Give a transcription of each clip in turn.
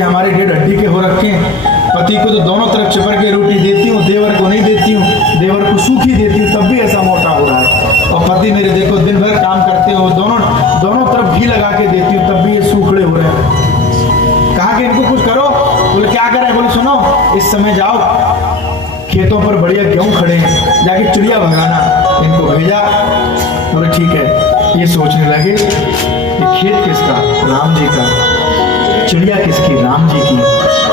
हमारे डेढ़ हड्डी के हो रखे हैं। पति को तो दोनों तरफ चिपक के रोटी देती हूँ, देवर को नहीं देती हूँ, देवर को सूखी देती हूँ, तब भी ऐसा मोटा हो रहा है। और पति मेरे देखो दिन भर काम करते हो, दोनों तरफ घी लगा के देती हूँ, तब भी ये सूखड़े हो रहे हैं। कहा कि इनको कुछ करो। बोले क्या करे? बोले सुनो, इस समय जाओ खेतों पर बढ़िया गेहूं खड़े हैं, जाके चिड़िया भगाना। इनको भेजा। बोले ठीक है। ये सोचने लगे कि खेत किसका? राम जी का। चिड़िया किसकी? राम जी की।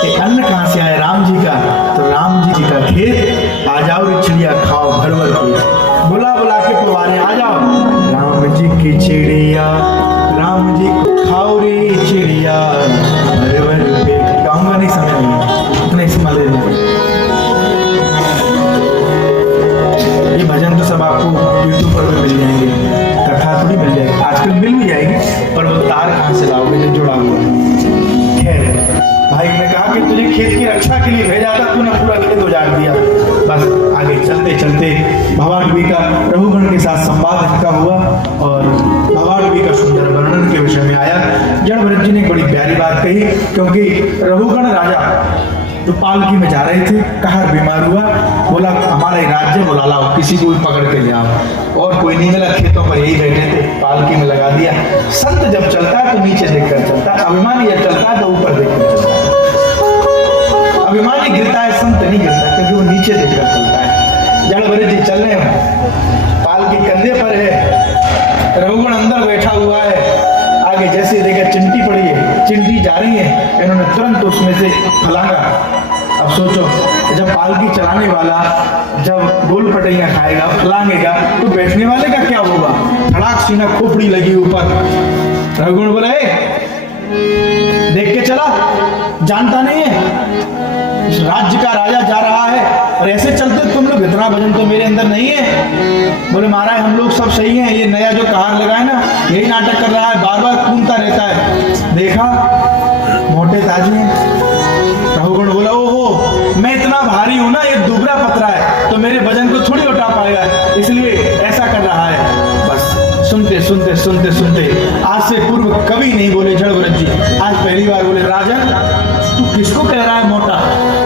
ये अन्न कहाँ से आया? राम जी का। तो राम जी का खेत, आ जाओ रे चिड़िया खाओ भर भर के। बुला बुला के पुवारे आ जाओ। राम जी की चिड़िया, राम जी को खाओ रे चिड़िया भर भर के। गाऊंगा नहीं, समय नहीं, इतने स्मल ये भजन तो सब आपको यूट्यूब पर भी मिल जाएंगे, कथा थोड़ी मिल जाएगी, आजकल मिल भी जाएगी, पर वो तार कहाँ से लाओगे जो जुड़ा हुआ है। खैर, भाई ने कहा कि तुझे खेत की रक्षा के लिए भेजा था, तूने पूरा खेत उजाड़ दिया। बस आगे चलते चलते भवाटवी का रघुगण के साथ संवाद इनका हुआ और भवाटवी का सुंदर वर्णन के विषय में आया। जड़भरत जी ने बड़ी प्यारी बात कही, क्योंकि रघुगण राजा जो पालकी में जा रहे थे, कहर बीमार हुआ, बोला हमारा राज्य बुला लाओ, किसी को भी पकड़ के ले आओ। और कोई नहीं मिला, खेतों पर यही बैठे थे, पालकी में लगा दिया। संत जब चलता है तो नीचे देखकर चलता है, अभिमानी जब चलता है तो ऊपर देखकर चलता है। अभिमानी गिरता है, संत नहीं गिरता, क्योंकि वो नीचे देखकर चलता है। जड़भरत जी चल रहे हैं, पालकी कंधे पर है, रघुगण अंदर बैठा हुआ है। आगे जैसे देखा चिंटी पड़ी है, चिंटी जा रही है, इन्होंने तुरंत उसमें से फलांगा। अब सोचो, जब पालकी चलाने वाला जब गोल पटैया खाएगा, फलांगेगा, तो बैठने वाले का क्या होगा? धड़ाक सीना खोपड़ी लगी ऊपर। रघुगण बोला देख के चला, जानता नहीं है इस राज्य का राजा जा रहा है और ऐसे चलते तुम लोग, इतना वजन तो मेरे अंदर नहीं है। बोले महाराज हम लोग सब सही हैं, ये नया जो कहार लगा है ना, यही नाटक कर रहा है, बार बार कूदता रहता है। देखा मोटे ताजे हैं। रघुगण बोला ओहो, मैं इतना भारी हूं ना, ये दुबरा पतरा है, तो मेरे वजन को थोड़ी उठा पाएगा, इसलिए ऐसा कर रहा है। बस सुनते सुनते सुनते सुनते आज से पूर्व कभी नहीं बोले जड़भरत जी, आज पहली बार बोले राजन तू किसको कह रहा है मोटा,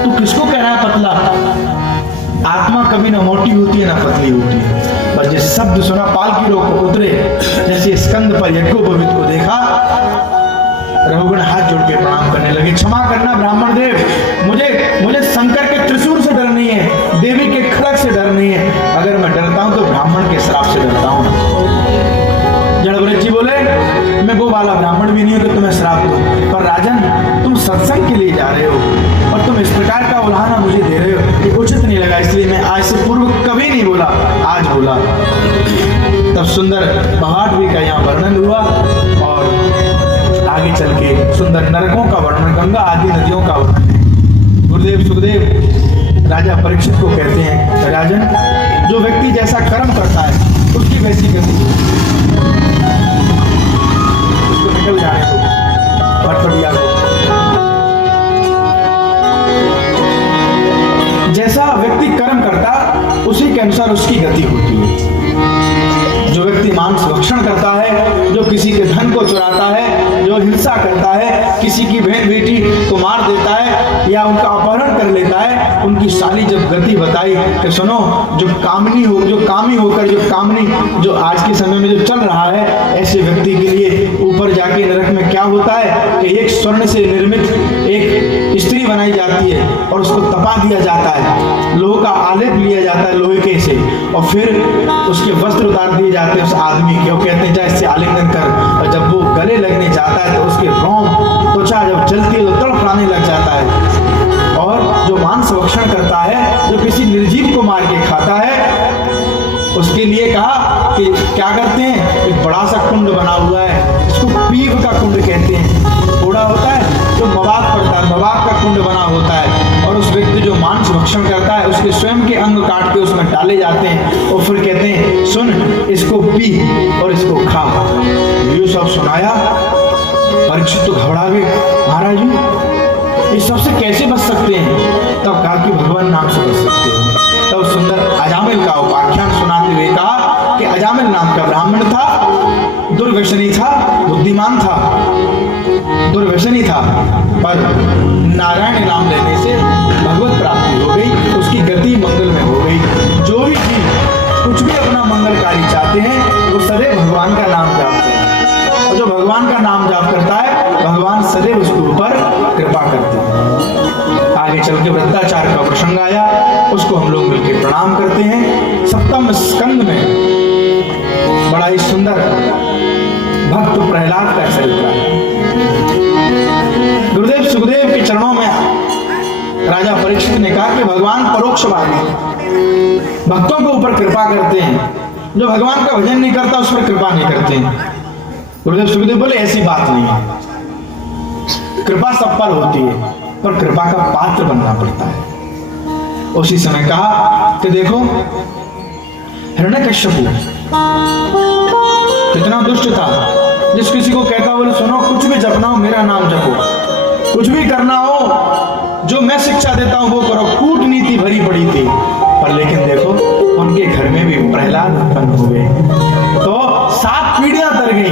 तू किसको कह रहा है पतला? आत्मा कभी ना मोटी होती है ना पतली होती है। बस जिस शब्द सुना, पालकी रोक को उतरे, जैसे स्कंद पर यज्ञोपवीत को देखा, रघुगण हाथ जोड़ के प्रणाम करने लगे। क्षमा करना ब्राह्मण देव, मुझे शंकर के त्रिशूल से डर नहीं है, देवी के खड़ग से डर नहीं है, अगर मैं डरता हूं तो ब्राह्मण के श्राप से डरता हूं। जड़भरत जी बोले मैं वो वाला ब्राह्मण भी नहीं हूं कि तुम्हें श्राप दूं, पर राजन तुम सत्संग के लिए जा रहे हो और तुम इस प्रकार का उल्हाना मुझे दे रहे हो, ये उचित नहीं लगा, इसलिए मैं आज से पूर्व कभी नहीं बोला, आज बोला। तब सुंदर भवाटवी का यहाँ वर्णन हुआ और आगे चल के सुंदर नरकों का वर्णन, गंगा आदि नदियों का वर्णन। गुरुदेव सुखदेव राजा परीक्षित को कहते हैं, राजन जो व्यक्ति जैसा कर्म करता है उसकी वैसी गति, उसको निकल जाने दो पटपटिया को। जैसा व्यक्ति कर्म करता उसी के अनुसार उसकी गति होती है। जो व्यक्ति मांस भक्षण करता है, जो किसी के धन को चुराता है, जो हिंसा करता है, किसी की बहन बेटी को मार देता है या उनका अपहरण कर लेता है, उनकी साली जब गति बताई कि सुनो, जो कामी होकर जो आज के समय में जो चल रहा है, ऐसे व्यक्ति के लिए ऊपर जाके नरक में क्या होता है कि एक स्वर्ण से निर्मित एक स्त्री बनाई जाती है और उसको तपा दिया जाता है, लोहे का आलेप लिया जाता है लोहे के से, और फिर उसके वस्त्र उतार दिए जाते हैं उस आदमी के, वो कहते हैं जा इससे आलिंगन कर, और जब वो गले लगने जाता है तो उसके रोम त्वचा जब जलती है तो तड़फड़ाने लग जाता है। और जो मांस भक्षण करता है, जो किसी निर्जीव को मार के खाता है, उसके लिए कहा कि क्या करते हैं, एक बड़ा सा कुंड बना हुआ है, इसको पीप का कुंड कहते हैं, थोड़ा होता है जो मवाक पड़ता है, मवाक का कुंड बना होता है, और उस व्यक्ति जो मांस भक्षण करता है उसके स्वयं के अंग काट के उसमें डाले जाते हैं और फिर कहते हैं सुन इसको पी और इसको खा। ये सब सुनाया, परीक्षित तो घबरा गए, महाराज जी इस सबसे कैसे बच सकते हैं? तब कहा कि भगवान नाम से बच सकते हैं। तब सुंदर अजामिल का उपाख्यान सुनाते हुए कहा कि अजामिल नाम का ब्राह्मण था, दुर्व्यसनी था, बुद्धिमान था, दुर्व्यसनी था, पर नारायण नाम लेने से भगवत प्राप्ति हो गई, उसकी गति मंगल में हो गई। जो भी जीव कुछ भी अपना मंगलकारी चाहते हैं वो सदैव भगवान का नाम जाप करते हैं, और जो भगवान का नाम जाप करता है भगवान सदैव उसके ऊपर कृपा करते हैं। आगे चल के वृद्धाचार का प्रसंग आया, उसको हम लोग मिलकर प्रणाम करते हैं। सप्तम स्कंद में बड़ा ही सुंदर भक्त प्रहलाद का चरित्र है। गुरुदेव सुखदेव के चरणों में राजा परीक्षित ने कहा कि भगवान परोक्षवादी भक्तों के ऊपर कृपा करते हैं, जो भगवान का भजन नहीं करता उस पर कृपा नहीं करते हैं। गुरुदेव सुखदेव बोले ऐसी बात नहीं है, कृपा सब पर होती है पर कृपा का पात्र बनना पड़ता है। उसी समय कहा कि देखो हिरण्यकश्यप कितना दुष्ट था, जिस किसी को कहता बोले सुनो कुछ भी जपना हो मेरा नाम जपो, कुछ भी करना हो जो मैं शिक्षा देता हूं वो करो, कूटनीति भरी पड़ी थी। पर लेकिन देखो उनके घर में भी प्रहलाद उत्पन्न हो गए, तो 7 पीढ़ियां तर गई।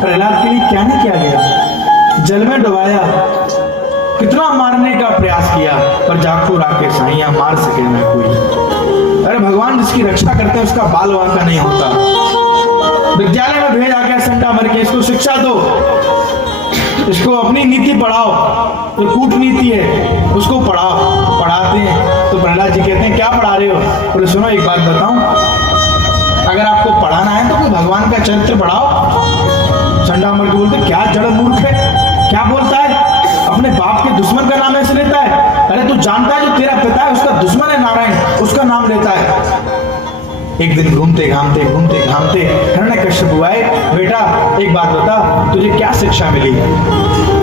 प्रहलाद के लिए क्या नहीं किया गया, जल में डुबाया, कितना मारने का प्रयास किया पर जाखो राके साइया मार सके ना कोई। अरे भगवान जिसकी रक्षा करते हैं उसका बाल वांका नहीं होता। विद्यालय में भेजा गया संडा मर के, इसको शिक्षा दो, इसको अपनी नीति पढ़ाओ, तो कूटनीति है उसको पढ़ाओ। पढ़ाते हैं तो प्रहलाद जी कहते हैं क्या पढ़ा रहे हो, बोले सुनो एक बात बताऊं, अगर आपको पढ़ाना है तो कोई भगवान का चरित्र पढ़ाओ। संडा मर के बोलते क्या जड़ मूर्ख है, क्या बोलता है, अपने बाप के दुश्मन का नाम ऐसे लेता है। अरे तू जानता है जो तेरा पिता है उसका दुश्मन है नारायण, उसका नाम लेता है। एक दिन घूमते घामते हिरण्यकश्यप आए, बेटा एक बात बता तुझे क्या शिक्षा मिली,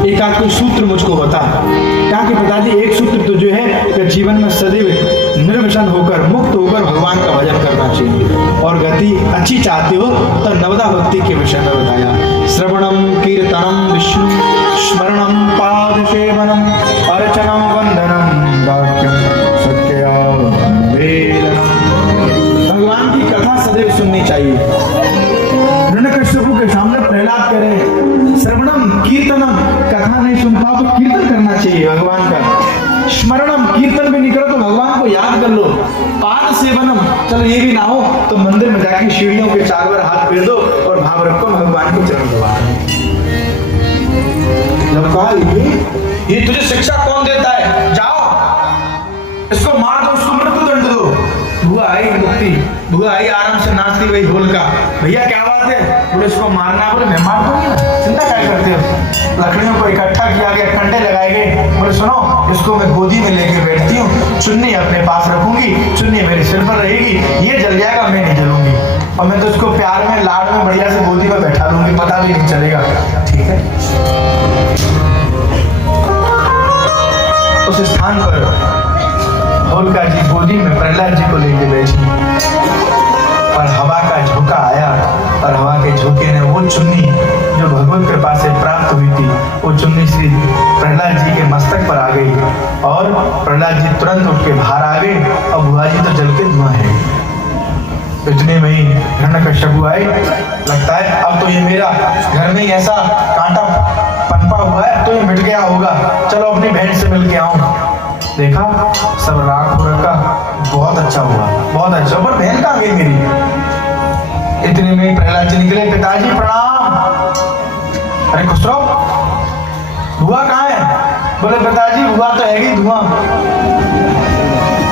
एक आध कोई सूत्र मुझको बता। कहा कि पिताजी एक सूत्र तो जो है कि जीवन में सदैव निर्विषण होकर मुक्त होकर भगवान का भजन करना चाहिए, और गति अच्छी चाहते हो तो नवदा भक्ति के विषय में बताया। श्रवणम कीर्तनम विष्णु स्मरणम पाद सेवनम अर्चनम वंदनम वाक्यम भगवान की कथा सदैव सुननी चाहिए। हिरण्यकश्यप के सामने प्रहलाद करे श्रवणम कीर्तनम, कथा नहीं सुन पाओ तो कीर्तन करना चाहिए भगवान का। स्मरणम, कीर्तन भी नहीं करो तो भगवान को याद कर लो। पाद सेवनम, चलो ये भी ना हो तो मंदिर में जाके सीढ़ियों के 4 बार हाथ फेर दो और भाव रखो भगवान के चरण दबा। जब कहा ये तुझे शिक्षा कौन देता है, जाओ इसको मार दो, उसको मृत्यु दंड दो। बुआ आई मुक्ति, बुआ आई आराम से नाचती वही ढोल का, भैया क्या बात है, बोले इसको मारना, बोले मैं मार दूंगी ना, चिंता क्या करते हो। लकड़ियों को इकट्ठा किया गया, कंडे लगाए गए, बोले सुनो इसको मैं गोदी में लेके बैठती हूँ, चुन्नी अपने पास रखूंगी, चुन्नी मेरे सिर पर रहेगी, ये जल जाएगा मैं नहीं जलूंगी, और मैं तो इसको प्यार में लाड में बढ़िया से गोदी में बैठा लूंगी, पता भी नहीं चलेगा। ठीक है, उस स्थान पर होलिका जी गोदी में प्रहलाद जी को लेके बैठी, पर हवा का झोंका आया और हवा के झोंके ने वो चुन्नी जो भगवत कृपा से प्राप्त हुई थी, वो चुन्नी श्री प्रहलाद जी के मस्तक पर आ गई, और प्रहलाद जी तुरंत उठ के बाहर आ गए, और बुआ जी तो जल के धुआं है। इतने में ही हिरण्यकश्यप आए, लगता है अब तो ये मेरा घर में ही ऐसा कांटा पनपा हुआ है तो ये मिट गया होगा, चलो अपनी बहन से मिल के आऊं। देखा सब राख हो रखा, बहुत अच्छा हुआ, बहुत अच्छा, पर बहन कहाँ गई मेरी। इतने में प्रहलाद जी निकले, पिताजी प्रणाम। अरे खुश रहो, बुआ कहाँ है, बोले पिताजी बुआ तो है ही धुआं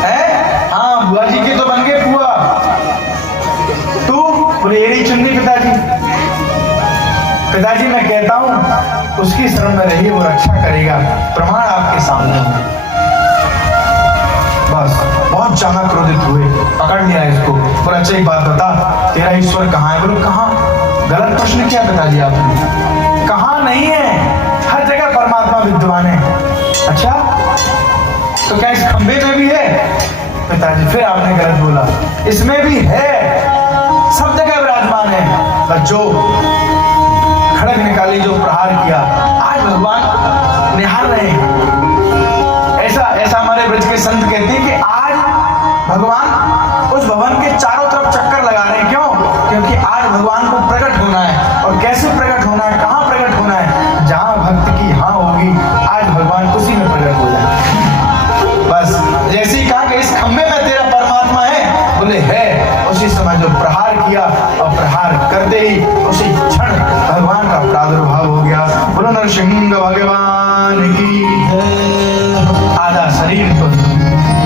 है, हाँ बुआ जी की तो बन गए बुआ, तू बोले ये नहीं चुन्नी पिताजी। पिताजी मैं कहता हूँ उसकी शरण में रहिए, वो रक्षा करेगा, प्रमाण आपके सामने है। बस बहुत ज्यादा क्रोधित हुए, पकड़ लिया इसको, बोला अच्छा एक बात बता तेरा ईश्वर कहाँ है। बोलो कहाँ, गलत प्रश्न किया पिताजी आपने, कहाँ नहीं है, हर जगह परमात्मा विद्यमान है। अच्छा तो क्या इस खंबे में भी है। पिताजी फिर आपने गलत बोला, इसमें भी है, सब जगह विराजमान है। बस जो खड़ग निकाली, जो प्रहार किया, आज भगवान निहार रहे हैं। ऐसा हमारे ब्रज के संत कहते हैं कि आज भगवान उस भवन के चारों तरफ चक्कर लगा रहे हैं। क्यों? क्योंकि आज भगवान को प्रकट होना है, और कैसे प्रकट होना है, कहाँ प्रकट होना है, जहाँ भक्त की हाँ होगी आज भगवान भगवान की आधा शरीर तो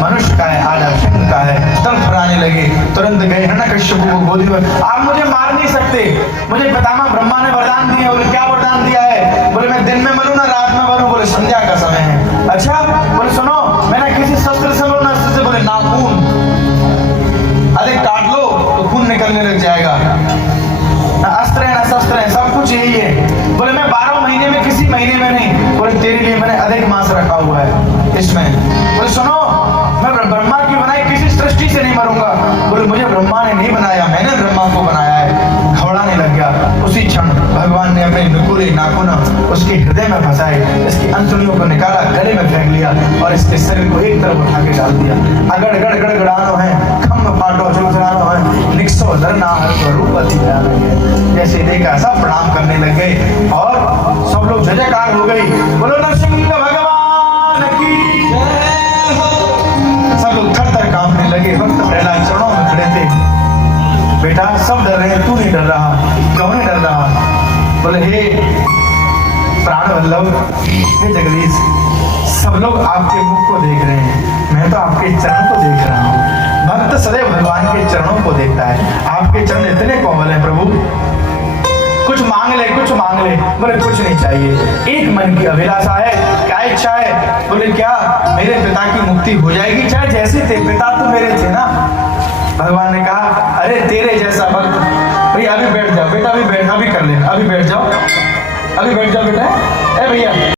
मनुष्य का है, आधा सिंह का है। तब फराने लगे, तुरंत गए हिरण्यकश्यप को गोदी में, आप मुझे मार नहीं सकते, मुझे पितामह ब्रह्मा ने वरदान दिया। बोले क्या वरदान दिया है? बोले मैं दिन में मरूं ना रात में मरूं। बोले संध्या का समय है। अच्छा, बोले सुनो, मैंने किसी शस्त्र से मरूं ना अस्त्र से। बोले नाखून, अरे काट लो तो खून निकलने लग जाएगा। ना अस्त्र है ना शस्त्र है, सब कुछ यही है। बोले मैं 12 महीने में किसी महीने में नहीं। बोले तेरे लिए मैंने अधिक मास रखा हुआ है इसमें। बोले सुनो, मैं ब्रह्मा की बनाई किसी सृष्टि से नहीं मरूंगा। बोले मुझे ब्रह्मा ने नहीं बनाया, मैंने ब्रह्मा को बनाया है। घबराने लग गया। उसी क्षण भगवान ने अपने नुकीले नाखून उसके हृदय में फंसाए, इसकी अंतड़ियों को निकाला, गले में फेंक लिया और इसके शरीर को एक तरफ उठा के डाल दिया। अगड़ गड़ गड़ गड़ानो है, खम फाटो चुलचुलानो है, निक्सो धरना हर स्वरूपति है। जैसे देखा सब प्रणाम करने लग गए और सब लोग जय जयकार हो गई। बोलो नरसिंह भगवान की जय हो। सब लोग थर थर कांपने लगे। भक्त प्रहलाद चरणों में खड़े थे। बेटा सब डर रहे हैं, तू नहीं डर रहा, क्यों नहीं डर रहा? बोले हे प्राण वल्लभ, हे जगदीश, सब लोग आपके मुख को देख रहे हैं, मैं तो आपके चरण को देख रहा हूँ। भक्त सदैव भगवान के चरणों को देखता है। आपके चरण इतने कोमल हैं प्रभु, कुछ मांग ले, कुछ मांग ले। बोले कुछ नहीं चाहिए, एक मन की अभिलाषा है। क्या इच्छा है? बोले क्या, मेरे पिता की मुक्ति हो जाएगी, चाहे जैसे थे, पिता तो मेरे थे ना। भगवान ने कहा अरे तेरे जैसा भक्त, भैया अभी बैठ जाओ बेटा, अभी बैठ, अभी कर ले, अभी बैठ जाओ, अभी बैठ जाओ बेटा। ए भैया